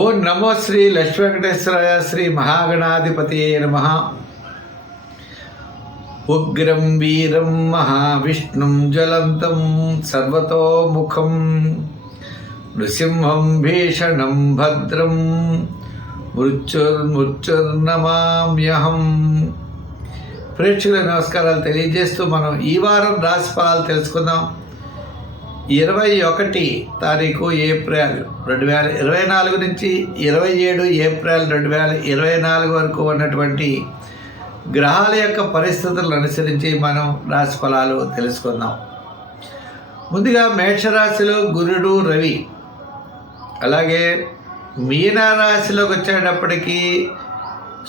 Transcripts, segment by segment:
ఓం నమో శ్రీ లక్ష్మీ వెంకటేశ్వర శ్రీ మహాగణాధిపతి నమ. ఉగ్రం వీరం మహావిష్ణుం జ్వలంతం సర్వతోముఖం నృసింహం భీషణం భద్రం. మృత్యుర్మృత్యుర్నమామ్యహం ప్రేక్షకుల నమస్కారాలు తెలియజేస్తూ మనం ఈ వారం రాశి ఫలాలు తెలుసుకుందాం. ఇరవై ఒకటి తారీఖు ఏప్రిల్ రెండు వేల ఇరవై నాలుగు నుంచి ఇరవై ఏడు ఏప్రిల్ రెండు వేల ఇరవై నాలుగు వరకు ఉన్నటువంటి గ్రహాల యొక్క పరిస్థితులను అనుసరించి మనం రాశి ఫలాలు తెలుసుకుందాం. ముందుగా మేషరాశిలో గురుడు రవి అలాగే మీనరాశిలోకి వచ్చేటప్పటికీ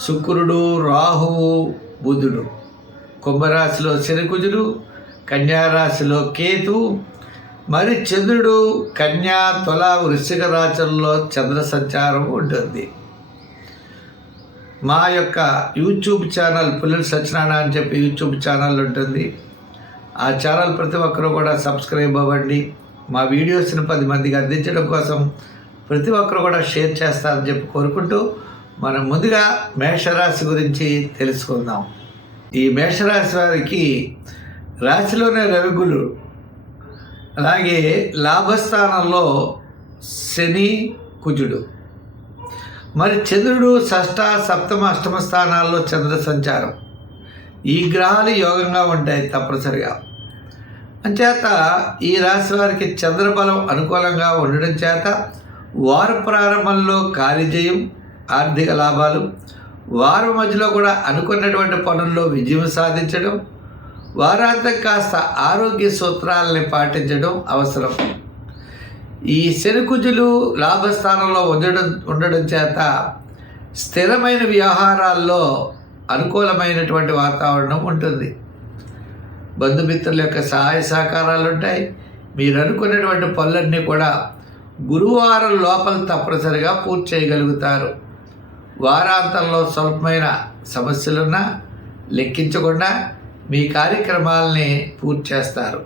శుక్రుడు రాహువు బుధుడు. కుంభరాశిలో శనికుజుడు కన్యారాశిలో కేతు మరి చంద్రుడు కన్యా తుల వృశ్చిక రాశుల్లో చంద్ర సంచారం ఉంటుంది. మా యొక్క యూట్యూబ్ ఛానల్ పుల్లల సత్యనారాయణ అని చెప్పి యూట్యూబ్ ఛానల్ ఉంటుంది. ఆ ఛానల్ ప్రతి ఒక్కరూ కూడా సబ్స్క్రైబ్ అవ్వండి. మా వీడియోస్ని పది మందికి అందించడం కోసం ప్రతి ఒక్కరు కూడా షేర్ చేస్తారని చెప్పి కోరుకుంటూ మనం ముందుగా మేషరాశి గురించి తెలుసుకుందాం. ఈ మేషరాశి వారికి రాశిలోనే రవిగులు అలాగే లాభస్థానంలో శని కుజుడు. మరి చంద్రుడు షష్ట సప్తమ అష్టమ స్థానాల్లో చంద్ర సంచారం. ఈ గ్రహాలు యోగంగా ఉంటాయి తప్పనిసరిగా. అంచేత ఈ రాశి వారికి చంద్రబలం అనుకూలంగా ఉండడం చేత వార ప్రారంభంలో కార్యజయం ఆర్థిక లాభాలు వారం మధ్యలో కూడా అనుకున్నటువంటి పనుల్లో విజయం సాధించడం వారాంతం కాస్త ఆరోగ్య సూత్రాలని పాటించడం అవసరం. ఈ శనుకుజులు లాభస్థానంలో ఉండడం ఉండడం చేత స్థిరమైన వ్యవహారాల్లో అనుకూలమైనటువంటి వాతావరణం ఉంటుంది. బంధుమిత్రుల యొక్క సహాయ సహకారాలు ఉంటాయి. మీరు అనుకున్నటువంటి పనులన్నీ కూడా గురువారం లోపల తప్పనిసరిగా పూర్తి చేయగలుగుతారు. వారాంతంలో స్వల్పమైన సమస్యలున్నా లెక్కించకుండా మీ కార్యక్రమాలని పూర్తి చేస్తారు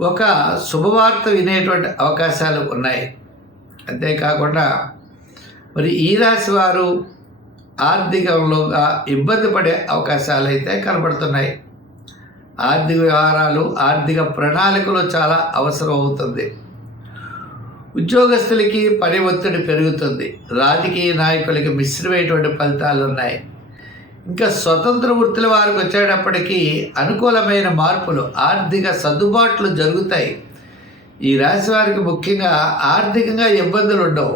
ఒక శుభవార్త వినేటువంటి అవకాశాలు ఉన్నాయి. అంతేకాకుండా మరి ఈ రాశి వారు ఆర్థికంలోగా ఇబ్బంది పడే అవకాశాలు అయితే కనబడుతున్నాయి. ఆర్థిక వ్యవహారాలు ఆర్థిక ప్రణాళికలు చాలా అవసరం అవుతుంది. ఉద్యోగస్తులకి పని ఒత్తిడి పెరుగుతుంది. రాజకీయ నాయకులకి మిశ్రమైనటువంటి ఫలితాలు ఉన్నాయి ఇంకా స్వతంత్ర వృత్తుల వారికి వచ్చేటప్పటికీ అనుకూలమైన మార్పులు ఆర్థిక సర్దుబాట్లు జరుగుతాయి. ఈ రాశి వారికి ముఖ్యంగా ఆర్థికంగా ఇబ్బందులు ఉండవు.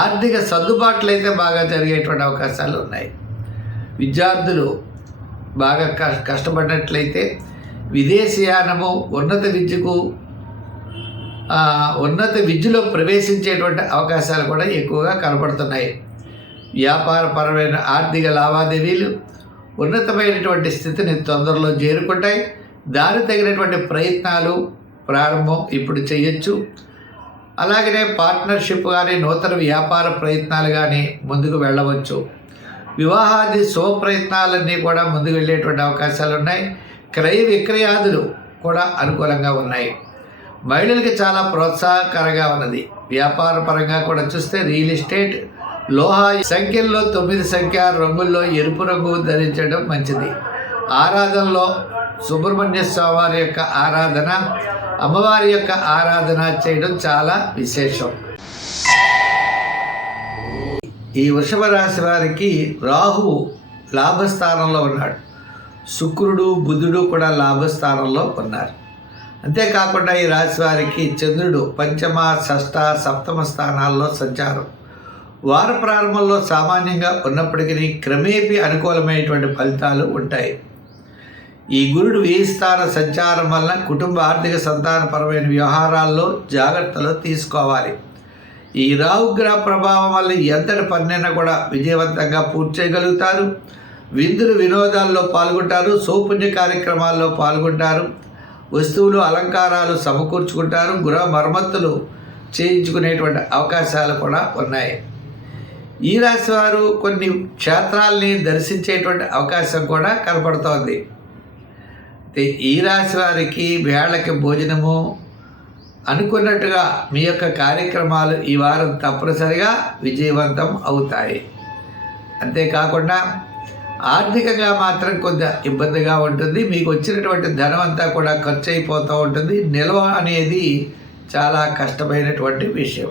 ఆర్థిక సర్దుబాట్లు అయితే బాగా జరిగేటువంటి అవకాశాలు ఉన్నాయి. విద్యార్థులు బాగా కష్టపడినట్లయితే విదేశీయానము ఉన్నత విద్యకు ఉన్నత విద్యలో ప్రవేశించేటువంటి అవకాశాలు కూడా ఎక్కువగా కనపడుతున్నాయి. వ్యాపారపరమైన ఆర్థిక లావాదేవీలు ఉన్నతమైనటువంటి స్థితిని తొందరలో చేరుకుంటాయి. దారి తగినటువంటి ప్రయత్నాలు ప్రారంభం ఇప్పుడు చేయొచ్చు. అలాగనే పార్ట్నర్షిప్ కానీ నూతన వ్యాపార ప్రయత్నాలు కానీ ముందుకు వెళ్ళవచ్చు. వివాహాది శుభ ప్రయత్నాలన్నీ కూడా ముందుకు వెళ్ళేటువంటి అవకాశాలు ఉన్నాయి. క్రయ విక్రయాదులు కూడా అనుకూలంగా ఉన్నాయి. మహిళలకి చాలా ప్రోత్సాహకరంగా ఉన్నది. వ్యాపార పరంగా కూడా చూస్తే రియల్ ఎస్టేట్ లోహ సంఖ్యల్లో తొమ్మిది సంఖ్య రంగుల్లో ఎరుపు రంగు ధరించడం మంచిది. ఆరాధనలో సుబ్రహ్మణ్య స్వామి యొక్క ఆరాధన అమ్మవారి యొక్క ఆరాధన చేయడం చాలా విశేషం. ఈ వృషభ రాశి వారికి రాహు లాభస్థానంలో ఉన్నాడు. శుక్రుడు బుధుడు కూడా లాభస్థానంలో ఉన్నారు. అంతేకాకుండా ఈ రాశి వారికి చంద్రుడు పంచమ షష్ట సప్తమ స్థానాల్లో సంచారం. వార ప్రారంభంలో సామాన్యంగా ఉన్నప్పటికీ క్రమేపీ అనుకూలమైనటువంటి ఫలితాలు ఉంటాయి. ఈ గురుడు ఈ సంచారం వలన కుటుంబ ఆర్థిక సంతానపరమైన వ్యవహారాల్లో జాగ్రత్తలు తీసుకోవాలి. ఈ రాహుగ్రహ ప్రభావం వల్ల ఎంతటి పన్నైనా కూడా విజయవంతంగా పూర్తి చేయగలుగుతారు. విందులు వినోదాల్లో పాల్గొంటారు సౌపుణ్య కార్యక్రమాల్లో పాల్గొంటారు వస్తువులు అలంకారాలు సమకూర్చుకుంటారు గృహ మరమ్మతులు చేయించుకునేటువంటి అవకాశాలు కూడా ఉన్నాయి. ఈ రాశి వారు కొన్ని క్షేత్రాల్ని దర్శించేటువంటి అవకాశం కూడా కనపడుతోంది. ఈ రాశి వారికి వేళకి భోజనము అనుకున్నట్టుగా మీ యొక్క కార్యక్రమాలు ఈ వారం తప్పనిసరిగా విజయవంతం అవుతాయి. అంతేకాకుండా ఆర్థికంగా మాత్రం కొంత ఇబ్బందిగా ఉంటుంది. మీకు వచ్చినటువంటి ధనం అంతా కూడా ఖర్చు అయిపోతూ ఉంటుంది. నిల్వ అనేది చాలా కష్టమైనటువంటి విషయం.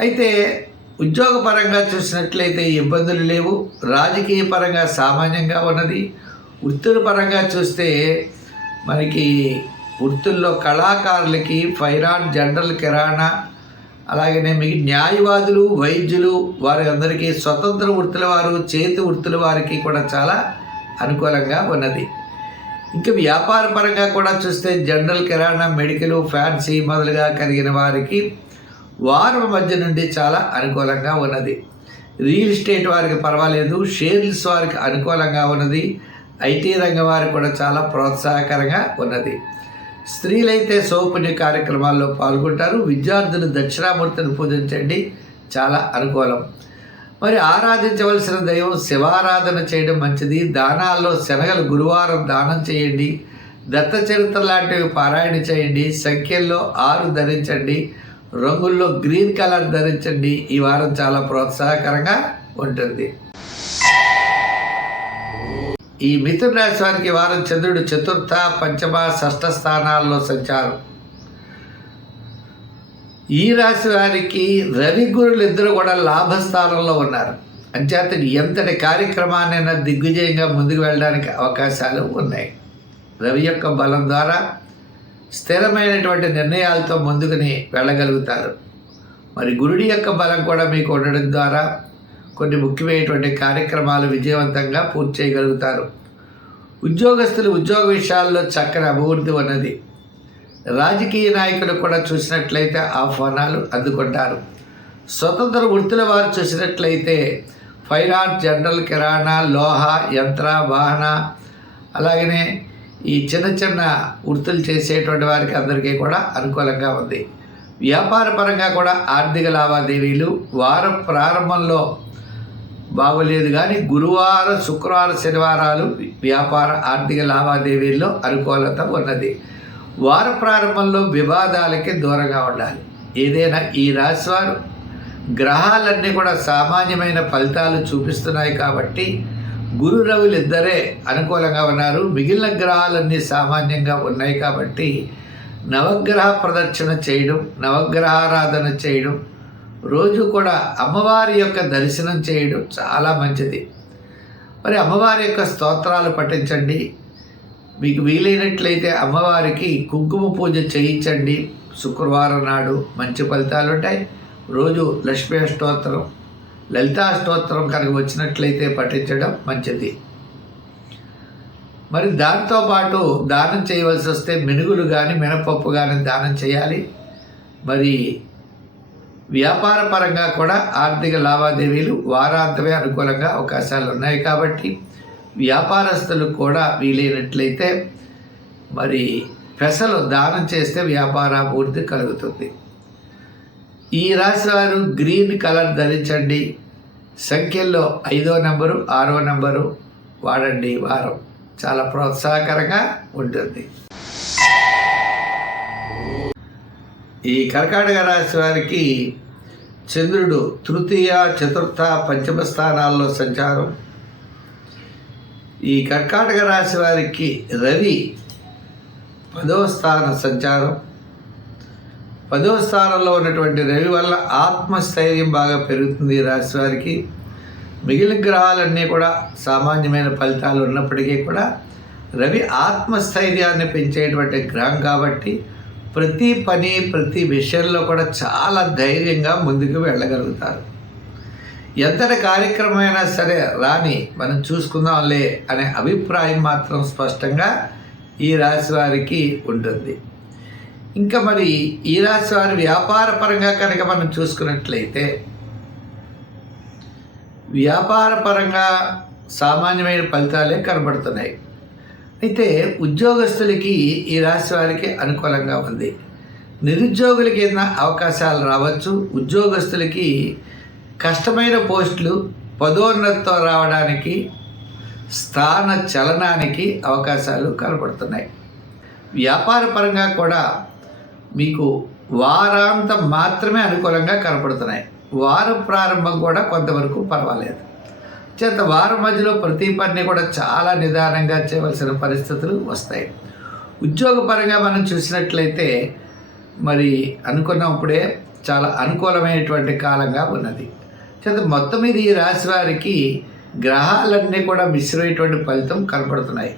అయితే ఉద్యోగపరంగా చూసినట్లయితే ఇబ్బందులు లేవు. రాజకీయ పరంగా సామాన్యంగా ఉన్నది. వృత్తుల పరంగా చూస్తే మనకి వృత్తుల్లో కళాకారులకి ఫైరాన్ జనరల్ కిరాణా అలాగనే మీకు న్యాయవాదులు వైద్యులు వారి అందరికీ స్వతంత్ర వృత్తుల వారు చేతి వృత్తుల వారికి కూడా చాలా అనుకూలంగా ఉన్నది. ఇంకా వ్యాపార పరంగా కూడా చూస్తే జనరల్ కిరాణా మెడికల్ ఫ్యాన్సీ మొదలుగా కలిగిన వారికి వారం మధ్య నుండి చాలా అనుకూలంగా ఉన్నది. రియల్ ఎస్టేట్ వారికి పర్వాలేదు షేర్స్ వారికి అనుకూలంగా ఉన్నది. ఐటీ రంగం వారికి కూడా చాలా ప్రోత్సాహకరంగా ఉన్నది. స్త్రీలైతే సౌపుణ్య కార్యక్రమాల్లో పాల్గొంటారు. విద్యార్థులు దక్షిణామూర్తిని పూజించండి. చాలా అనుకూలం. మరి ఆరాధించవలసిన దైవం శివారాధన చేయడం మంచిది. దానాల్లో శనగలు గురువారం దానం చేయండి. దత్త చరిత్ర లాంటివి పారాయణ చేయండి. సంఖ్యల్లో ఆరు ధరించండి. రంగుల్లో గ్రీన్ కలర్ ధరించండి. ఈ వారం చాలా ప్రోత్సాహకరంగా ఉంటుంది. ఈ మిథున రాశి వారికి వారం చంద్రుడు చతుర్థ పంచమ షష్ఠ స్థానాల్లో సంచారం. ఈ రాశి వారికి రవి గురులు ఇద్దరు కూడా లాభస్థానంలో ఉన్నారు. అంచేతని ఎంతటి కార్యక్రమాన్నైనా దిగ్విజయంగా ముందుకు వెళ్ళడానికి అవకాశాలు ఉన్నాయి. రవి యొక్క బలం ద్వారా స్థిరమైనటువంటి నిర్ణయాలతో ముందుకుని వెళ్ళగలుగుతారు. మరి గురుడి యొక్క బలం కూడా మీకు ఉండడం ద్వారా కొన్ని ముఖ్యమైనటువంటి కార్యక్రమాలు విజయవంతంగా పూర్తి చేయగలుగుతారు. ఉద్యోగస్తులు ఉద్యోగ విషయాల్లో చక్కని అభివృద్ధి ఉన్నది. రాజకీయ నాయకులు కూడా చూసినట్లయితే ఆహ్వానాలు అందుకుంటారు. స్వతంత్ర వృత్తుల వారు చూసినట్లయితే ఫైనాన్స్ జనరల్ కిరాణా లోహ యంత్ర వాహన అలాగనే ఈ చిన్న చిన్న వృత్తులు చేసేటువంటి వారికి అందరికీ కూడా అనుకూలంగా ఉంది. వ్యాపారపరంగా కూడా ఆర్థిక లావాదేవీలు వారం ప్రారంభంలో బాగోలేదు కానీ గురువారం శుక్రవారం శనివారాలు వ్యాపార ఆర్థిక లావాదేవీల్లో అనుకూలత ఉన్నది. వార ప్రారంభంలో వివాదాలకి దూరంగా ఉండాలి. ఏదైనా ఈ రాశివారు గ్రహాలన్నీ కూడా సామాన్యమైన ఫలితాలు చూపిస్తున్నాయి కాబట్టి గురు రవులు ఇద్దరే అనుకూలంగా ఉన్నారు. మిగిలిన గ్రహాలన్నీ సామాన్యంగా ఉన్నాయి కాబట్టి నవగ్రహ ప్రదక్షిణ చేయడం నవగ్రహారాధన చేయడం రోజు కూడా అమ్మవారి యొక్క దర్శనం చేయడం చాలా మంచిది. మరి అమ్మవారి యొక్క స్తోత్రాలు పఠించండి. మీకు వీలైనట్లయితే అమ్మవారికి కుంకుమ పూజ చేయించండి. శుక్రవారం నాడు మంచి ఫలితాలు ఉంటాయి రోజు లక్ష్మీ స్తోత్రం లలితా స్తోత్రం కనుక వచ్చినట్లయితే పఠించడం మంచిది. మరి దాంతోపాటు దానం చేయవలసి వస్తే మినుగులు కానీ మినపప్పు కానీ దానం చేయాలి. మరి వ్యాపార పరంగా కూడా ఆర్థిక లావాదేవీలు వారాంతమే అనుకూలంగా అవకాశాలు ఉన్నాయి కాబట్టి వ్యాపారస్తులకు కూడా వీలైనట్లయితే మరి పెసలు దానం చేస్తే వ్యాపారాభివృద్ధి కలుగుతుంది. ఈ రాశి వారు గ్రీన్ కలర్ ధరించండి. సంఖ్యల్లో ఐదో నంబరు ఆరో నెంబరు వాడండి. వారం చాలా ప్రోత్సాహకరంగా ఉంటుంది. ఈ కర్కాటక రాశి వారికి చంద్రుడు తృతీయ చతుర్థ పంచమ స్థానాల్లో సంచారం. ఈ కర్కాటక రాశి వారికి రవి పదవ స్థాన సంచారం. పదో స్థానంలో ఉన్నటువంటి రవి వల్ల ఆత్మస్థైర్యం బాగా పెరుగుతుంది ఈ రాశి వారికి. మిగిలిన గ్రహాలన్నీ కూడా సామాన్యమైన ఫలితాలు ఉన్నప్పటికీ కూడా రవి ఆత్మస్థైర్యాన్ని పెంచేటువంటి గ్రహం కాబట్టి ప్రతి పని ప్రతి విషయంలో కూడా చాలా ధైర్యంగా ముందుకు వెళ్ళగలుగుతారు. ఎంతటి కార్యక్రమమైనా సరే రాని మనం చూసుకుందాంలే అనే అభిప్రాయం మాత్రం స్పష్టంగా ఈ రాశి వారికి ఉంటుంది. ఇంకా మరి ఈ రాశి వారి వ్యాపార పరంగా కనుక మనం చూసుకున్నట్లయితే వ్యాపార పరంగా సామాన్యమైన ఫలితాలే కనబడుతున్నాయి. అయితే ఉద్యోగస్తులకి ఈ రాశి వారికి అనుకూలంగా ఉంది. నిరుద్యోగులకి ఏదైనా అవకాశాలు రావచ్చు. ఉద్యోగస్తులకి కష్టమైన పోస్టులు పదోన్నతితో రావడానికి స్థాన చలనానికి అవకాశాలు కనబడుతున్నాయి. వ్యాపార పరంగా కూడా మీకు వారాంతం మాత్రమే అనుకూలంగా కనపడుతున్నాయి. వారం ప్రారంభం కూడా కొంతవరకు పర్వాలేదు. చేత వారం మధ్యలో ప్రతి పని కూడా చాలా నిదానంగా చేయవలసిన పరిస్థితులు వస్తాయి. ఉద్యోగపరంగా మనం చూసినట్లయితే మరి అనుకున్నప్పుడే చాలా అనుకూలమైనటువంటి కాలంగా ఉన్నది. చేత మొత్తం మీద ఈ రాశి వారికి గ్రహాలన్నీ కూడా మిశ్రమైనటువంటి ఫలితం కనపడుతున్నాయి.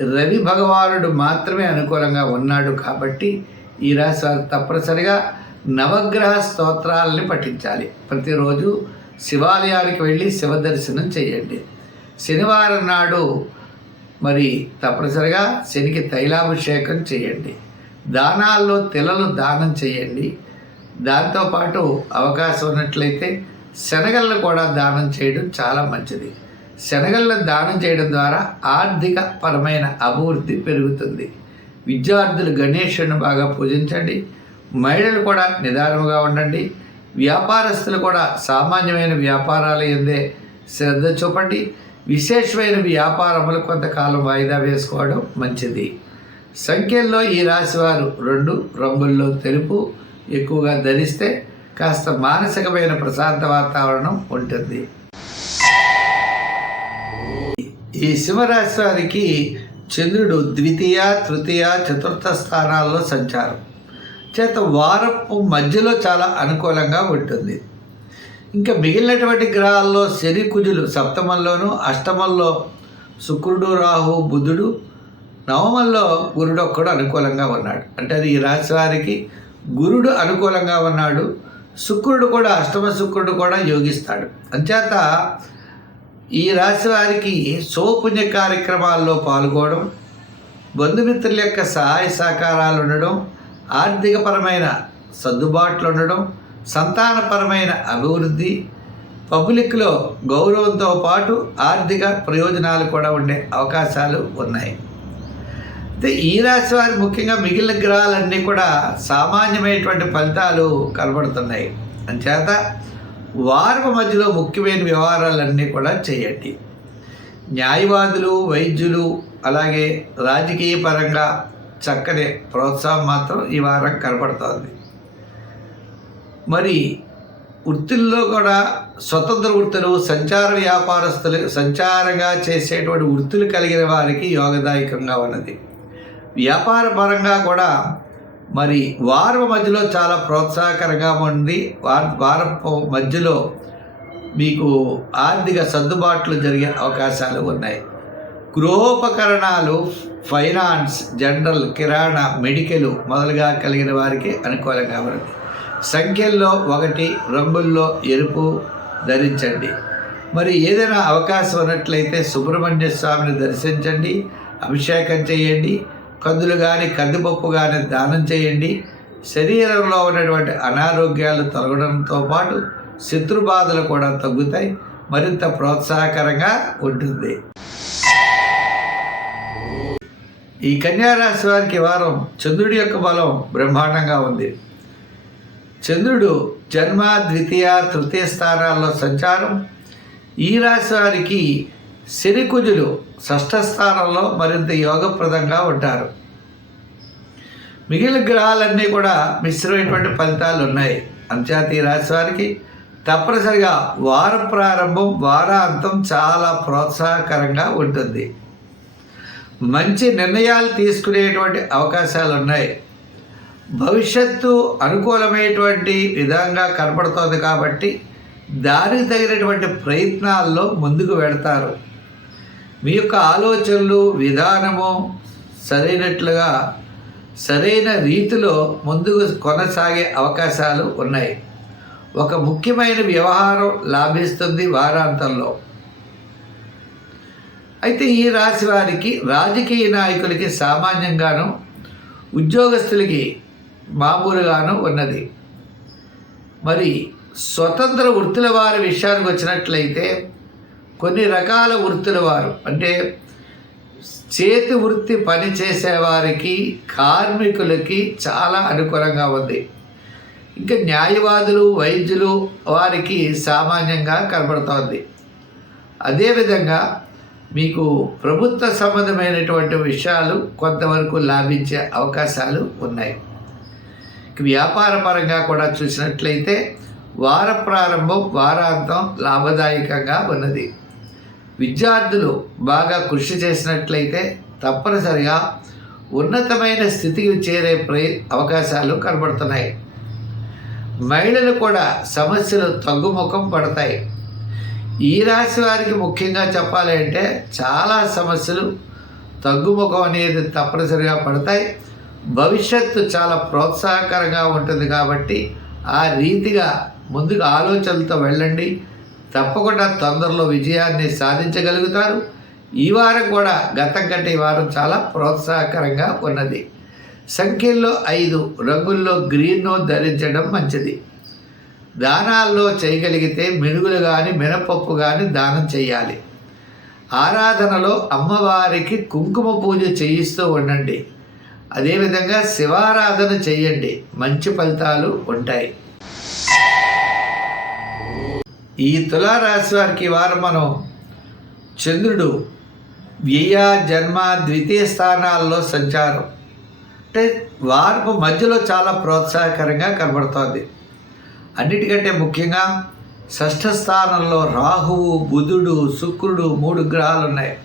రవి భగవానుడు మాత్రమే అనుకూలంగా ఉన్నాడు కాబట్టి ఈ రాశి వారు తప్పనిసరిగా నవగ్రహ స్తోత్రాలని పఠించాలి. ప్రతిరోజు శివాలయానికి వెళ్ళి శివ దర్శనం చేయండి. శనివారం నాడు మరి తప్పనిసరిగా శనికి తైలాభిషేకం చేయండి. దానాల్లో తిలలు దానం చేయండి. దాంతోపాటు అవకాశం ఉన్నట్లయితే శనగలను కూడా దానం చేయడం చాలా మంచిది. శనగలను దానం చేయడం ద్వారా ఆర్థిక పరమైన అభివృద్ధి పెరుగుతుంది. విద్యార్థులు గణేషుని బాగా పూజించండి. మహిళలు కూడా నిదానముగా ఉండండి. వ్యాపారస్తులు కూడా సామాన్యమైన వ్యాపారాలు ఎందే శ్రద్ధ చూపండి. విశేషమైన వ్యాపారములు కొంతకాలం వాయిదా వేసుకోవడం మంచిది. సంఖ్యల్లో ఈ రాశివారు రెండు రంగుల్లో తెలుపు ఎక్కువగా ధరిస్తే కాస్త మానసికమైన ప్రశాంత వాతావరణం ఉంటుంది. ఈ సింహరాశి వారికి చంద్రుడు ద్వితీయ తృతీయ చతుర్థ స్థానాల్లో సంచారం. చేత వారపు మధ్యలో చాలా అనుకూలంగా ఉంటుంది. ఇంకా మిగిలినటువంటి గ్రహాల్లో శని కుజులు సప్తమంలోను అష్టమంలో శుక్రుడు రాహు బుధుడు నవమంలో గురుడు ఒక్కడు అనుకూలంగా ఉన్నాడు. అంటే అది ఈ రాశి వారికి గురుడు అనుకూలంగా ఉన్నాడు శుక్రుడు కూడా అష్టమ శుక్రుడు కూడా యోగిస్తాడు. అంచేత ఈ రాశి వారికి సోపుణ్య కార్యక్రమాల్లో పాల్గొనడం బంధుమిత్రుల యొక్క సహాయ సహకారాలు ఉండడం ఆర్థికపరమైన సర్దుబాట్లు ఉండడం సంతానపరమైన అభివృద్ధి పబ్లిక్లో గౌరవంతో పాటు ఆర్థిక ప్రయోజనాలు కూడా ఉండే అవకాశాలు ఉన్నాయి. అయితే ఈ రాశి వారి ముఖ్యంగా మిగిలిన గ్రహాలన్నీ కూడా సామాన్యమైనటువంటి ఫలితాలు కనబడుతున్నాయి. అంచేత వారపు మధ్యలో ముఖ్యమైన వ్యవహారాలన్నీ కూడా చేయండి. న్యాయవాదులు వైద్యులు అలాగే రాజకీయ పరంగా చక్కని ప్రోత్సాహం మాత్రం ఈ వారం కనపడుతోంది. మరి వృత్తుల్లో కూడా స్వతంత్ర వృత్తులు సంచార వ్యాపారస్తులు సంచారంగా చేసేటువంటి వృత్తులు కలిగిన వారికి యోగదాయకంగా ఉన్నది. వ్యాపార పరంగా కూడా మరి వారం మధ్యలో చాలా ప్రోత్సాహకరంగా ఉండి వార వారపు మధ్యలో మీకు ఆర్థిక సర్దుబాట్లు జరిగే అవకాశాలు ఉన్నాయి. గృహోపకరణాలు ఫైనాన్స్ జనరల్ కిరాణా మెడికల్ మొదలుగా కలిగిన వారికి అనుకూలంగా ఉంది. సంఖ్యల్లో ఒకటి రంగుల్లో ఎరుపు ధరించండి. మరి ఏదైనా అవకాశం ఉన్నట్లయితే సుబ్రహ్మణ్య స్వామిని దర్శించండి అభిషేకం చేయండి కందులు కానీ కందిపప్పు కానీ దానం చేయండి. శరీరంలో ఉన్నటువంటి అనారోగ్యాలు తొలగడంతో పాటు శత్రుబాధలు కూడా తగ్గుతాయి. మరింత ప్రోత్సాహకరంగా ఉంటుంది. ఈ కన్యారాశి వారికి వారం చంద్రుడి యొక్క బలం బ్రహ్మాండంగా ఉంది. చంద్రుడు జన్మ ద్వితీయ తృతీయ స్థానాల్లో సంచారం. ఈ రాశి వారికి శనికుజులు షష్ఠ స్థానంలో మరింత యోగప్రదంగా ఉంటారు. మిగిలిన గ్రహాలన్నీ కూడా మిశ్రమైనటువంటి ఫలితాలు ఉన్నాయి. అంత్యాతి రాశి వారికి తప్పనిసరిగా వార ప్రారంభం వారాంతం చాలా ప్రోత్సాహకరంగా ఉంటుంది. మంచి నిర్ణయాలు తీసుకునేటువంటి అవకాశాలు ఉన్నాయి. భవిష్యత్తు అనుకూలమైనటువంటి విధంగా కనపడుతోంది కాబట్టి దానికి తగినటువంటి ప్రయత్నాల్లో ముందుకు వెడతారు. మీ యొక్క ఆలోచనలు విధానము సరైనట్లుగా సరైన రీతిలో ముందుకు కొనసాగే అవకాశాలు ఉన్నాయి. ఒక ముఖ్యమైన వ్యవహారం లాభిస్తుంది వారాంతంలో. అయితే ఈ రాశి వారికి రాజకీయ నాయకులకి సామాన్యంగాను ఉద్యోగస్తులకి మామూలుగాను ఉన్నది. మరి స్వతంత్ర వృత్తుల వారి విషయానికి వచ్చినట్లయితే కొన్ని రకాల వృత్తుల వారు. అంటే చేతి వృత్తి పని చేసేవారికి కార్మికులకి చాలా అనుకూలంగా ఉంది. ఇంకా న్యాయవాదులు వైద్యులు వారికి సామాన్యంగా కనబడుతోంది అదేవిధంగా మీకు ప్రభుత్వ సంబంధమైనటువంటి విషయాలు కొంతవరకు లాభించే అవకాశాలు ఉన్నాయి. వ్యాపార పరంగా కూడా చూసినట్లయితే వార ప్రారంభం వారాంతం లాభదాయకంగా ఉన్నది. విద్యార్థులు బాగా కృషి చేసినట్లయితే తప్పనిసరిగా ఉన్నతమైన స్థితికి చేరే ప్రయ అవకాశాలు కనబడుతున్నాయి. మహిళలు కూడా సమస్యలు తగ్గుముఖం పడతాయి. ఈ రాశి వారికి ముఖ్యంగా చెప్పాలి అంటే చాలా సమస్యలు తగ్గుముఖం అనేది తప్పనిసరిగా పడతాయి. భవిష్యత్తు చాలా ప్రోత్సాహకరంగా ఉంటుంది కాబట్టి ఆ రీతిగా ముందుకు ఆలోచనలతో వెళ్ళండి. తప్పకుండా తొందరలో విజయాన్ని సాధించగలుగుతారు. ఈ వారం కూడా గతం కంటే ఈ వారం చాలా ప్రోత్సాహకరంగా ఉన్నది. సంఖ్యల్లో ఐదు రంగుల్లో గ్రీన్ను ధరించడం మంచిది. దానాల్లో చేయగలిగితే మినుగులు కానీ మినపప్పు కానీ దానం చేయాలి. ఆరాధనలో అమ్మవారికి కుంకుమ పూజ చేయిస్తూ ఉండండి. అదేవిధంగా శివారాధన చేయండి. మంచి ఫలితాలు ఉంటాయి. ఈ తులారాశి వారికి వారు మనం చంద్రుడు వ్యయ జన్మ ద్వితీయ స్థానాల్లో సంచారం. అంటే వారపు మధ్యలో చాలా ప్రోత్సాహకరంగా కనబడుతోంది. అన్నిటికంటే ముఖ్యంగా షష్ఠ స్థానంలో రాహువు బుధుడు శుక్రుడు మూడు గ్రహాలు ఉన్నాయి.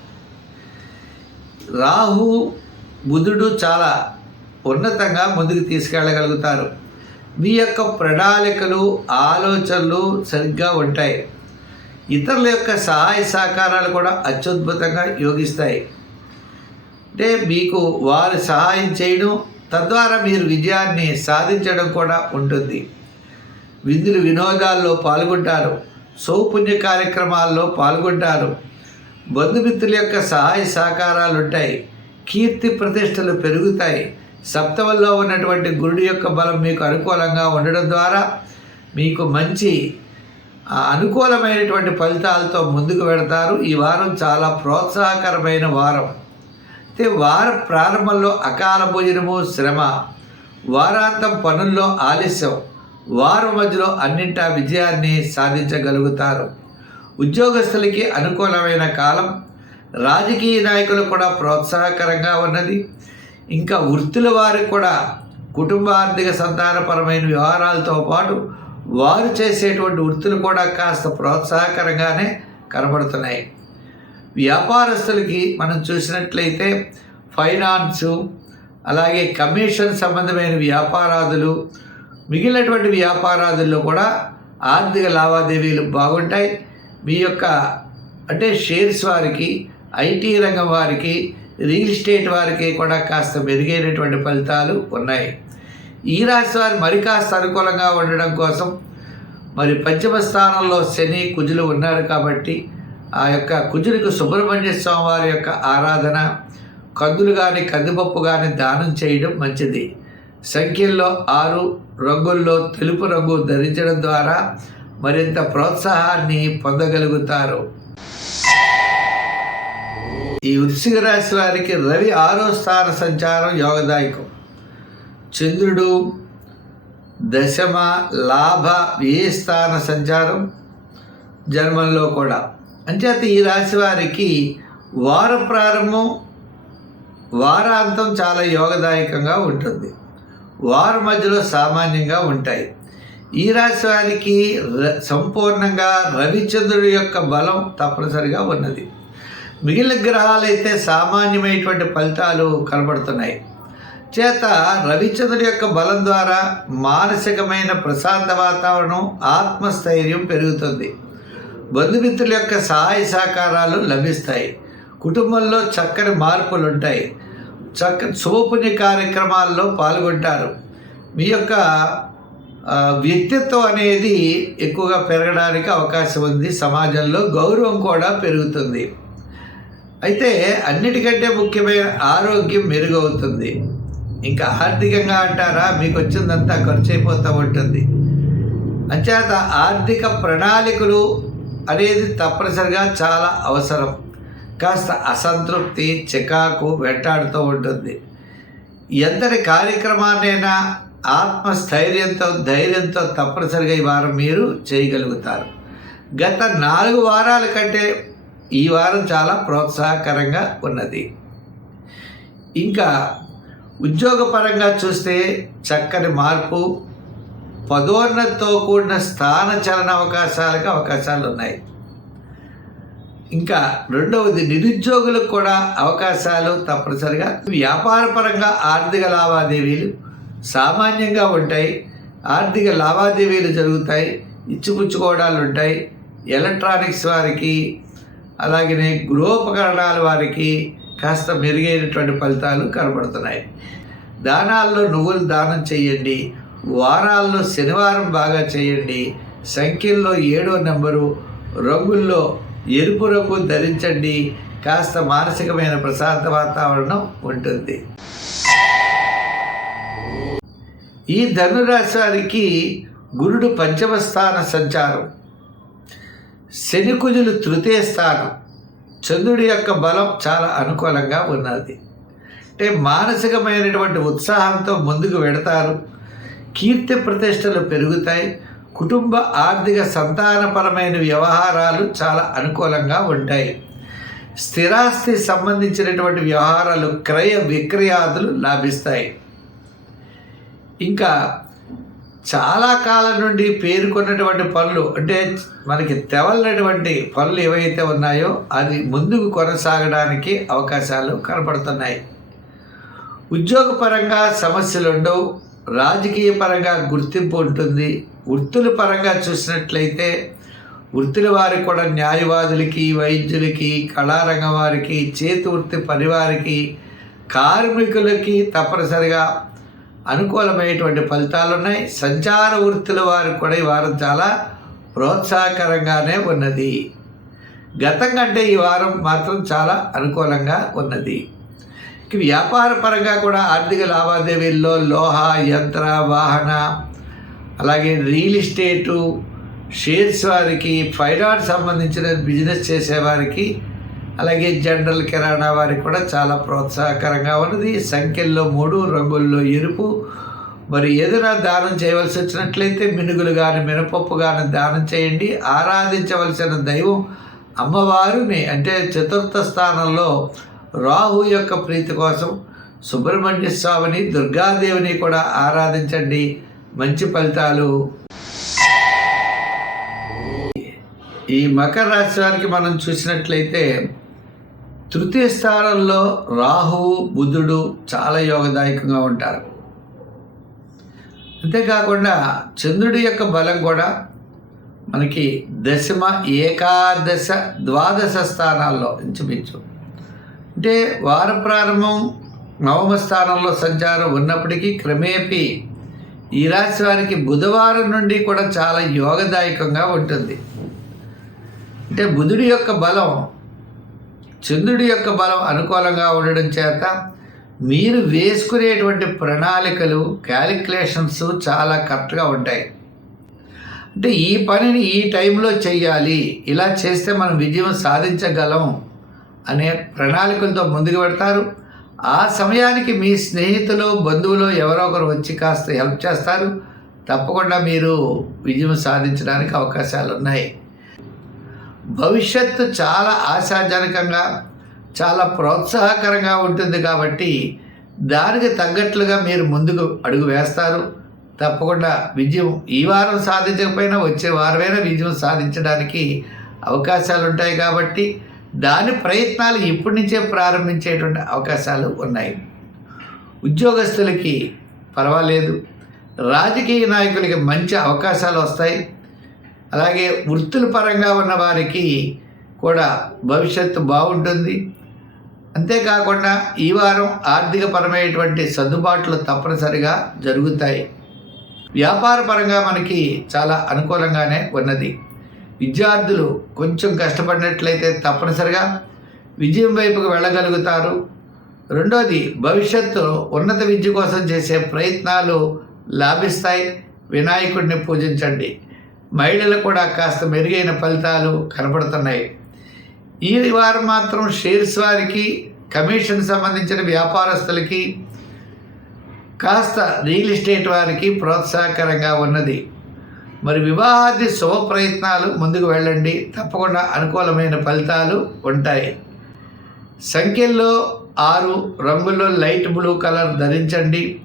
రాహు బుధుడు చాలా ఉన్నతంగా ముందుకు తీసుకెళ్ళగలుగుతారు. మీ యొక్క ప్రణాళికలు ఆలోచనలు సరిగ్గా ఉంటాయి. ఇతరుల యొక్క సహాయ సహకారాలు కూడా అత్యద్భుతంగా యోగిస్తాయి. అంటే మీకు వారు సహాయం చేయడం తద్వారా మీరు విజయాన్ని సాధించడం కూడా ఉంటుంది. విందులు వినోదాల్లో పాల్గొంటారు సౌపుణ్య కార్యక్రమాల్లో పాల్గొంటారు. బంధుమిత్రుల యొక్క సహాయ సహకారాలు ఉంటాయి. కీర్తి ప్రతిష్టలు పెరుగుతాయి. సప్తవల్లో ఉన్నటువంటి గురుడి యొక్క బలం మీకు అనుకూలంగా ఉండడం ద్వారా మీకు మంచి అనుకూలమైనటువంటి ఫలితాలతో ముందుకు వెడతారు. ఈ వారం చాలా ప్రోత్సాహకరమైన వారం. అయితే వార ప్రారంభంలో అకాల భోజనము శ్రమ వారాంతం పనుల్లో ఆలస్యం వారం మధ్యలో అన్నింటా విజయాన్ని సాధించగలుగుతారు. ఉద్యోగస్తులకి అనుకూలమైన కాలం రాజకీయ నాయకులు కూడా ప్రోత్సాహకరంగా ఉన్నది. ఇంకా వృత్తుల వారికి కూడా కుటుంబ ఆర్థిక సంతానపరమైన వ్యవహారాలతో పాటు వారు చేసేటువంటి వృత్తులు కూడా కాస్త ప్రోత్సాహకరంగానే కనబడుతున్నాయి. వ్యాపారస్తులకి మనం చూసినట్లయితే ఫైనాన్సు అలాగే కమిషన్ సంబంధమైన వ్యాపారాదులు మిగిలినటువంటి వ్యాపారాదుల్లో కూడా ఆర్థిక లావాదేవీలు బాగుంటాయి. మీ యొక్క అంటే షేర్స్ వారికి ఐటీ రంగం వారికి రియల్ ఎస్టేట్ వారికి కూడా కాస్త మెరుగైనటువంటి ఫలితాలు ఉన్నాయి. ఈ రాశి వారు మరి కాస్త అనుకూలంగా ఉండడం కోసం మరి పంచమ స్థానంలో శని కుజులు ఉన్నారు కాబట్టి ఆ యొక్క కుజులకు సుబ్రహ్మణ్య స్వామి వారి యొక్క ఆరాధన కందులు కానీ కందిపప్పు కానీ దానం చేయడం మంచిది. సంఖ్యల్లో ఆరు రంగుల్లో తెలుపు రంగు ధరించడం ద్వారా మరింత ప్రోత్సాహాన్ని పొందగలుగుతారు. ఈ వృశ్చిక రాశి వారికి రవి ఆరో స్థాన సంచారం యోగదాయకం. చంద్రుడు దశమ లాభ వ్యయ స్థాన సంచారం జన్మంలో కూడా. అంచేత ఈ రాశి వారికి వార ప్రారంభం వారాంతం చాలా యోగదాయకంగా ఉంటుంది. వారం మధ్యలో సామాన్యంగా ఉంటాయి. ఈ రాశి వారికి ర- సంపూర్ణంగా రవిచంద్రుడి యొక్క బలం తప్పనిసరిగా ఉన్నది. మిగిలిన గ్రహాలైతే సామాన్యమైనటువంటి ఫలితాలు కనబడుతున్నాయి. చేత రవిచంద్రుడి యొక్క బలం ద్వారా మానసికమైన ప్రశాంత వాతావరణం ఆత్మస్థైర్యం పెరుగుతుంది. బంధుమిత్రుల యొక్క సహాయ సహకారాలు లభిస్తాయి. కుటుంబంలో చక్కని మార్పులు ఉంటాయి చక్క శుభపుణ్య కార్యక్రమాల్లో పాల్గొంటారు. మీ యొక్క వ్యక్తిత్వం అనేది ఎక్కువగా పెరగడానికి అవకాశం ఉంది. సమాజంలో గౌరవం కూడా పెరుగుతుంది. అయితే అన్నిటికంటే ముఖ్యమైన ఆరోగ్యం మెరుగవుతుంది. ఇంకా ఆర్థికంగా అంటారా? మీకు వచ్చిందంతా ఖర్చు అయిపోతూ ఉంటుంది. అంచేత ఆర్థిక ప్రణాళికలు అనేది తప్పనిసరిగా చాలా అవసరం. కాస్త అసంతృప్తి చికాకు వెంటాడుతూ ఉంటుంది. ఎంతటి కార్యక్రమాన్నైనా ఆత్మస్థైర్యంతో ధైర్యంతో తప్పనిసరిగా ఈ వారం మీరు చేయగలుగుతారు. గత నాలుగు వారాల కంటే ఈ వారం చాలా ప్రోత్సాహకరంగా ఉన్నది. ఇంకా ఉద్యోగపరంగా చూస్తే చక్కని మార్పు పదోన్నతితో కూడిన స్థాన చలన అవకాశాలకు అవకాశాలు ఉన్నాయి. ఇంకా రెండవది నిరుద్యోగులకు కూడా అవకాశాలు తప్పనిసరిగా. వ్యాపారపరంగా ఆర్థిక లావాదేవీలు సామాన్యంగా ఉంటాయి. ఆర్థిక లావాదేవీలు జరుగుతాయి. ఇచ్చిపుచ్చుకోవడాలు ఉంటాయి. ఎలక్ట్రానిక్స్ వారికి అలాగనే గృహోపకరణాల వారికి కాస్త మెరుగైనటువంటి ఫలితాలు కనబడుతున్నాయి. దానాల్లో నువ్వులు దానం చేయండి. వారాల్లో శనివారం బాగా చేయండి. సంఖ్యల్లో ఏడో నెంబరు. రంగుల్లో ఎరుపు రంగు ధరించండి. కాస్త మానసికమైన ప్రశాంత వాతావరణం ఉంటుంది. ఈ ధనురాశి వారికి గురుడు పంచమ స్థాన సంచారం. శనికుజులు తృతీయ స్థానం. చంద్రుడి యొక్క బలం చాలా అనుకూలంగా ఉన్నది. అంటే మానసికమైనటువంటి ఉత్సాహంతో ముందుకు వెడతారు. కీర్తి ప్రతిష్టలు పెరుగుతాయి. కుటుంబ ఆర్థిక సంతానపరమైన వ్యవహారాలు చాలా అనుకూలంగా ఉంటాయి. స్థిరాస్తి సంబంధించినటువంటి వ్యవహారాలు క్రయ విక్రయాదులు లాభిస్తాయి. ఇంకా చాలా కాలం నుండి పేరుకున్నటువంటి పనులు అంటే మనకి తెవలనటువంటి పనులు ఏవైతే ఉన్నాయో అది ముందుకు కొనసాగడానికి అవకాశాలు కనపడుతున్నాయి. ఉద్యోగపరంగా సమస్యలు ఉండవు రాజకీయ పరంగా గుర్తింపు ఉంటుంది. వృత్తుల పరంగా చూసినట్లయితే వృత్తుల వారికి కూడా న్యాయవాదులకి వైద్యులకి కళారంగం వారికి చేతి వృత్తి పనివారికి కార్మికులకి తప్పనిసరిగా అనుకూలమైనటువంటి ఫలితాలు ఉన్నాయి. సంచార వృత్తుల వారికి కూడా ఈ వారం చాలా ప్రోత్సాహకరంగానే ఉన్నది. గతం కంటే ఈ వారం మాత్రం చాలా అనుకూలంగా ఉన్నది. వ్యాపార పరంగా కూడా ఆర్థిక లావాదేవీల్లో లోహ యంత్ర వాహన అలాగే రియల్ ఎస్టేటు షేర్స్ వారికి ఫైనాన్స్ సంబంధించిన బిజినెస్ చేసేవారికి అలాగే జనరల్ కిరాణా వారికి కూడా చాలా ప్రోత్సాహకరంగా ఉన్నది. సంఖ్యల్లో మూడు రంగుల్లో ఎరుపు. మరి ఏదైనా దానం చేయవలసి వచ్చినట్లయితే మినుగులు కానీ మినపప్పు కానీ దానం చేయండి. ఆరాధించవలసిన దైవం అమ్మవారిని. అంటే చతుర్థ స్థానంలో రాహు యొక్క ప్రీతి కోసం సుబ్రహ్మణ్య స్వామిని దుర్గాదేవిని కూడా ఆరాధించండి. మంచి ఫలితాలు. ఈ మకర రాశి వారికి మనం చూసినట్లయితే తృతీయ స్థానంలో రాహువు బుధుడు చాలా యోగదాయకంగా ఉంటారు. అంతేకాకుండా చంద్రుడి యొక్క బలం కూడా మనకి దశమ ఏకాదశ ద్వాదశ స్థానాల్లో ఇంచుమించు. అంటే వార ప్రారంభం నవమ స్థానంలో సంచారం ఉన్నప్పటికీ క్రమేపీ ఈ రాశి వారికి బుధవారం నుండి కూడా చాలా యోగదాయకంగా ఉంటుంది. అంటే బుధుడి యొక్క బలం చంద్రుడి యొక్క బలం అనుకూలంగా ఉండడం చేత మీరు వేసుకునేటువంటి ప్రణాళికలు క్యాలిక్యులేషన్స్ చాలా కరెక్ట్గా ఉంటాయి. అంటే ఈ పనిని ఈ టైంలో చేయాలి ఇలా చేస్తే మనం విజయం సాధించగలం అనే ప్రణాళికలతో ముందుకు పెడతారు ఆ సమయానికి మీ స్నేహితులు బంధువులు ఎవరో ఒకరు వచ్చి కాస్త హెల్ప్ చేస్తారు. తప్పకుండా మీరు విజయం సాధించడానికి అవకాశాలు ఉన్నాయి భవిష్యత్తు చాలా ఆశాజనకంగా చాలా ప్రోత్సాహకరంగా ఉంటుంది కాబట్టి దానికి తగ్గట్లుగా మీరు ముందుకు అడుగు వేస్తారు. తప్పకుండా విజయం ఈ వారం సాధించకపోయినా వచ్చే వారమైనా విజయం సాధించడానికి అవకాశాలు ఉంటాయి కాబట్టి దాని ప్రయత్నాలు ఇప్పటి నుంచే ప్రారంభించేటువంటి అవకాశాలు ఉన్నాయి. ఉద్యోగస్తులకి పర్వాలేదు. రాజకీయ నాయకులకి మంచి అవకాశాలు వస్తాయి. అలాగే వృత్తుల పరంగా ఉన్న వారికి కూడా భవిష్యత్తు బాగుంటుంది. అంతేకాకుండా ఈ వారం ఆర్థికపరమైనటువంటి సర్దుబాట్లు తప్పనిసరిగా జరుగుతాయి. వ్యాపారపరంగా మనకి చాలా అనుకూలంగానే ఉన్నది. విద్యార్థులు కొంచెం కష్టపడినట్లయితే తప్పనిసరిగా విజయం వైపుకు వెళ్ళగలుగుతారు. రెండోది భవిష్యత్తు ఉన్నత విద్య కోసం చేసే ప్రయత్నాలు లాభిస్తాయి. వినాయకుడిని పూజించండి. మహిళలు కూడా కాస్త మెరుగైన ఫలితాలు కనబడుతున్నాయి. ఈ వారం మాత్రం షేర్స్ వారికి కమిషన్ సంబంధించిన వ్యాపారస్తులకి కాస్త రియల్ ఎస్టేట్ వారికి ప్రోత్సాహకరంగా ఉన్నది. మరి వివాహాది శుభ ప్రయత్నాలు ముందుకు వెళ్ళండి. తప్పకుండా అనుకూలమైన ఫలితాలు ఉంటాయి. సంఖ్యల్లో ఆరు రంగుల్లో లైట్ బ్లూ కలర్ ధరించండి.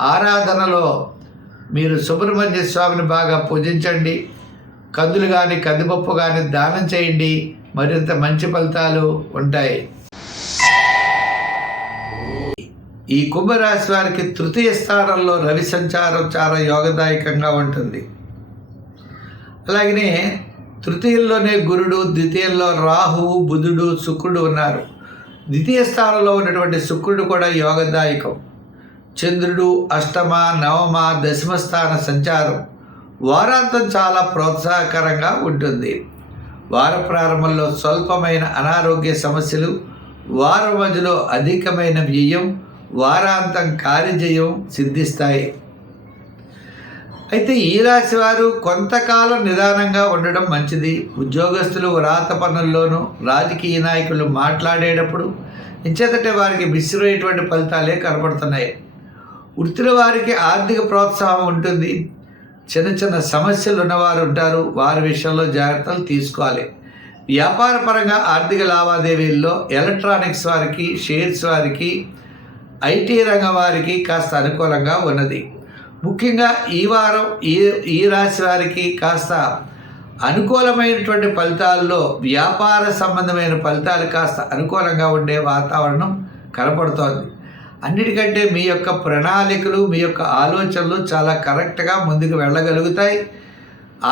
ఆరాధనలో మీరు సుబ్రహ్మణ్య స్వామిని బాగా పూజించండి. కందులు కానీ కందిపప్పు కానీ దానం చేయండి. మరింత మంచి ఫలితాలు ఉంటాయి. ఈ కుంభరాశి వారికి తృతీయ స్థానంలో రవి సంచారం చాలా యోగదాయకంగా ఉంటుంది. అలాగనే తృతీయంలోనే గురుడు ద్వితీయంలో రాహువు బుధుడు శుక్రుడు ఉన్నారు. ద్వితీయ స్థానంలో ఉన్నటువంటి శుక్రుడు కూడా యోగదాయకం. చంద్రుడు అష్టమ నవమ దశమ స్థాన సంచారం వారాంతం చాలా ప్రోత్సాహకరంగా ఉంటుంది. వార ప్రారంభంలో స్వల్పమైన అనారోగ్య సమస్యలు వారం మధ్యలో అధికమైన వ్యయం వారాంతం కార్యజయం సిద్ధిస్తాయి. అయితే ఈ రాశి వారు కొంతకాలం నిదానంగా ఉండడం మంచిది. ఉద్యోగస్తులు వ్రాత పనుల్లోనూ రాజకీయ నాయకులు మాట్లాడేటప్పుడు ఇంచేతటే వారికి మిశ్రమైనటువంటి ఫలితాలే కనబడుతున్నాయి వృత్తుల వారికి ఆర్థిక ప్రోత్సాహం ఉంటుంది. చిన్న చిన్న సమస్యలు ఉన్నవారు ఉంటారు. వారి విషయంలో జాగ్రత్తలు తీసుకోవాలి. వ్యాపారపరంగా ఆర్థిక లావాదేవీల్లో ఎలక్ట్రానిక్స్ వారికి షేర్స్ వారికి ఐటీ రంగం వారికి కాస్త అనుకూలంగా ఉన్నది. ముఖ్యంగా ఈ వారం ఈ ఈ రాశి వారికి కాస్త అనుకూలమైనటువంటి ఫలితాల్లో వ్యాపార సంబంధమైన ఫలితాలు కాస్త అనుకూలంగా ఉండే వాతావరణం కనపడుతోంది. అన్నిటికంటే మీ యొక్క ప్రణాళికలు మీ యొక్క ఆలోచనలు చాలా కరెక్ట్గా ముందుకు వెళ్ళగలుగుతాయి.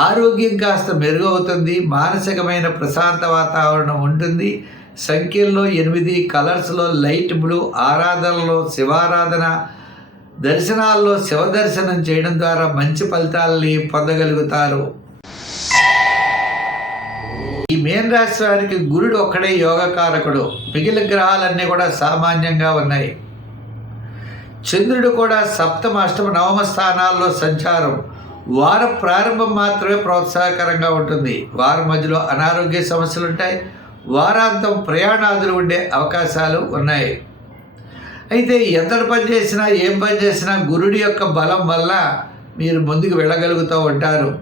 ఆరోగ్యం కాస్త మెరుగవుతుంది మానసికమైన ప్రశాంత వాతావరణం ఉంటుంది. సంఖ్యల్లో ఎనిమిది కలర్స్లో లైట్ బ్లూ ఆరాధనలో శివారాధన దర్శనాల్లో శివ దర్శనం చేయడం ద్వారా మంచి ఫలితాలని పొందగలుగుతారు. ఈ మేన్ రాశి వారికి గురుడు ఒక్కడే యోగకారకుడు. మిగిలిన గ్రహాలన్నీ కూడా సామాన్యంగా ఉన్నాయి. చంద్రుడు కూడా సప్తమ అష్టమ నవమ స్థానాల్లో సంచారం. వార ప్రారంభం మాత్రమే ప్రోత్సాహకరంగా ఉంటుంది. వారం మధ్యలో అనారోగ్య సమస్యలు ఉంటాయి. వారాంతం ప్రయాణాదులు ఉండే అవకాశాలు ఉన్నాయి. అయితే ఎంతటి పని చేసినా ఏం పని చేసినా గురుడి యొక్క బలం వల్ల మీరు ముందుకు వెళ్ళగలుగుతూ ఉంటారు.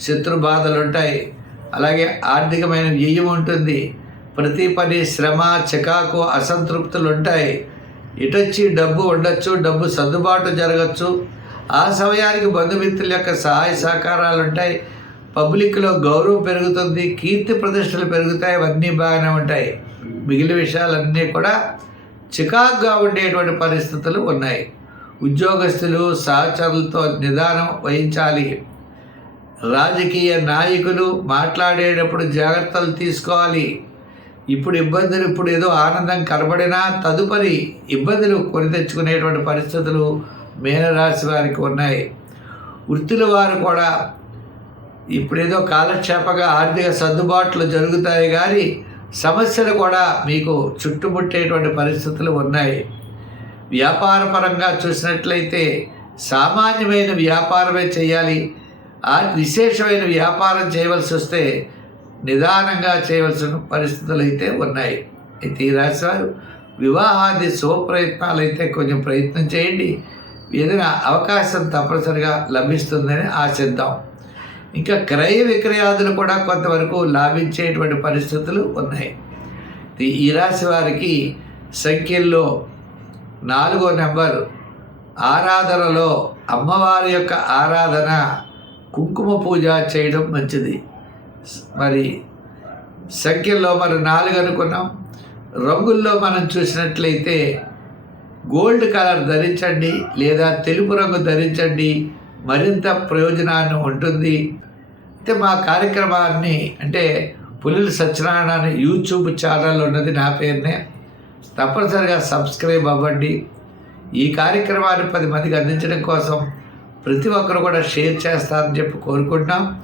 శత్రు బాధలు ఉంటాయి. అలాగే ఆర్థికమైన వ్యయం ఉంటుంది. ప్రతి పని శ్రమ చికాకు అసంతృప్తులు ఉంటాయి. ఇటొచ్చి డబ్బు ఉండొచ్చు డబ్బు సర్దుబాటు జరగచ్చు. ఆ సమయానికి బంధుమిత్రుల యొక్క సహాయ సహకారాలు ఉంటాయి పబ్లిక్లో గౌరవం పెరుగుతుంది కీర్తి ప్రతిష్టలు పెరుగుతాయి అవన్నీ బాగానే ఉంటాయి. మిగిలిన విషయాలన్నీ కూడా చికాకుగా ఉండేటువంటి పరిస్థితులు ఉన్నాయి. ఉద్యోగస్తులు సహచరులతో నిదానం వహించాలి. రాజకీయ నాయకులు మాట్లాడేటప్పుడు జాగ్రత్తలు తీసుకోవాలి. ఇప్పుడు ఇబ్బందులు ఇప్పుడు ఏదో ఆనందం కనబడినా తదుపరి ఇబ్బందులు కొని తెచ్చుకునేటువంటి పరిస్థితులు మీనరాశి వారికి ఉన్నాయి. వృత్తుల వారు కూడా ఇప్పుడేదో కాలక్షేపంగా ఆర్థిక సర్దుబాట్లు జరుగుతాయి కానీ సమస్యలు కూడా మీకు చుట్టుముట్టేటువంటి పరిస్థితులు ఉన్నాయి. వ్యాపారపరంగా చూసినట్లయితే సామాన్యమైన వ్యాపారమే చేయాలి. ఆ విశేషమైన వ్యాపారం చేయవలసి వస్తే నిదానంగా చేయవలసిన పరిస్థితులు అయితే ఉన్నాయి. అయితే ఈ రాశివారు వివాహాది శుభప్రయత్నాలు అయితే కొంచెం ప్రయత్నం చేయండి. ఏదైనా అవకాశం తప్పనిసరిగా లభిస్తుందని ఆశిద్దాం. ఇంకా క్రయ విక్రయాదులు కూడా కొంతవరకు లాభించేటువంటి పరిస్థితులు ఉన్నాయి. ఈ- రాశి వారికి సంఖ్యల్లో నాలుగో నెంబర్ ఆరాధనలో అమ్మవారి యొక్క ఆరాధన కుంకుమ పూజ చేయడం మంచిది. మరి సంఖ్యల్లో మరి నాలుగు అనుకున్నాం. రంగుల్లో మనం చూసినట్లయితే గోల్డ్ కలర్ ధరించండి లేదా తెలుపు రంగు ధరించండి. మరింత ప్రయోజనాన్ని ఉంటుంది. అయితే మా కార్యక్రమాన్ని అంటే పులుల సత్యనారాయణ యూట్యూబ్ ఛానల్ ఉన్నది నా పేరునే. తప్పనిసరిగా సబ్స్క్రైబ్ అవ్వండి. ఈ కార్యక్రమాన్ని పది మందికి అందించడం కోసం ప్రతి ఒక్కరు కూడా షేర్ చేస్తారని చెప్పి కోరుకుంటున్నాం.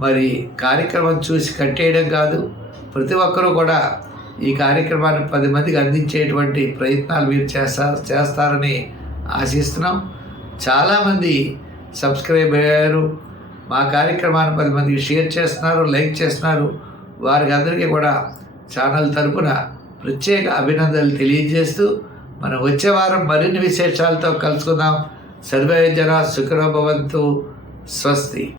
మరి కార్యక్రమం చూసి కట్టేయడం కాదు ప్రతి ఒక్కరూ కూడా ఈ కార్యక్రమాన్ని పది మందికి అందించేటువంటి ప్రయత్నాలు మీరు చేస్తా చేస్తారని ఆశిస్తున్నాం. చాలామంది సబ్స్క్రైబ్ అయ్యారు. మా కార్యక్రమాన్ని పది మందికి షేర్ చేస్తున్నారు లైక్ చేస్తున్నారు. వారికి అందరికీ కూడా ఛానల్ తరపున ప్రత్యేక అభినందనలు తెలియజేస్తూ మనం వచ్చే వారం మరిన్ని విశేషాలతో కలుసుకుందాం. సర్వే జన సుఖరో భవంతు. స్వస్తి.